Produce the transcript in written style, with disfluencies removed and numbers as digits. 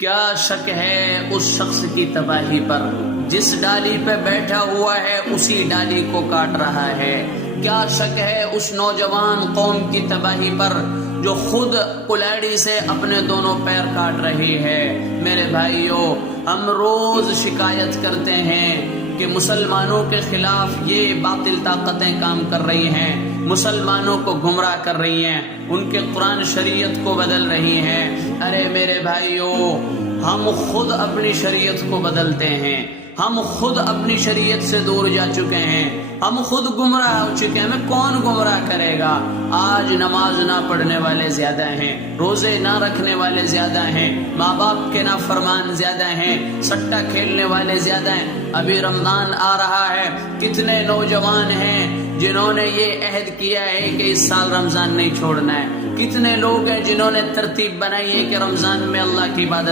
کیا شک ہے اس شخص کی تباہی پر جس ڈالی پہ بیٹھا ہوا ہے اسی ڈالی کو کاٹ رہا ہے. کیا شک ہے اس نوجوان قوم کی تباہی پر جو خود کلاڑی سے اپنے دونوں پیر کاٹ رہی ہے. میرے بھائیوں، ہم روز شکایت کرتے ہیں کہ مسلمانوں کے خلاف یہ باطل طاقتیں کام کر رہی ہیں، مسلمانوں کو گمراہ کر رہی ہیں، ان کے قرآن شریعت کو بدل رہی ہیں. ارے میرے بھائیوں، ہم خود اپنی شریعت کو بدلتے ہیں، ہم خود اپنی شریعت سے دور جا چکے ہیں، ہم خود گمراہ ہو چکے ہیں. ہمیں کون گمراہ کرے گا؟ آج نماز نہ پڑھنے والے زیادہ ہیں، روزے نہ رکھنے والے زیادہ ہیں، ماں باپ کے نافرمان زیادہ ہیں، سٹا کھیلنے والے زیادہ ہیں. ابھی رمضان آ رہا ہے، کتنے نوجوان ہیں جنہوں نے یہ عہد کیا ہے کہ اس سال رمضان نہیں چھوڑنا ہے. کتنے لوگ ہیں جنہوں نے ترتیب بنائی ہے کہ رمضان میں اللہ کی عبادت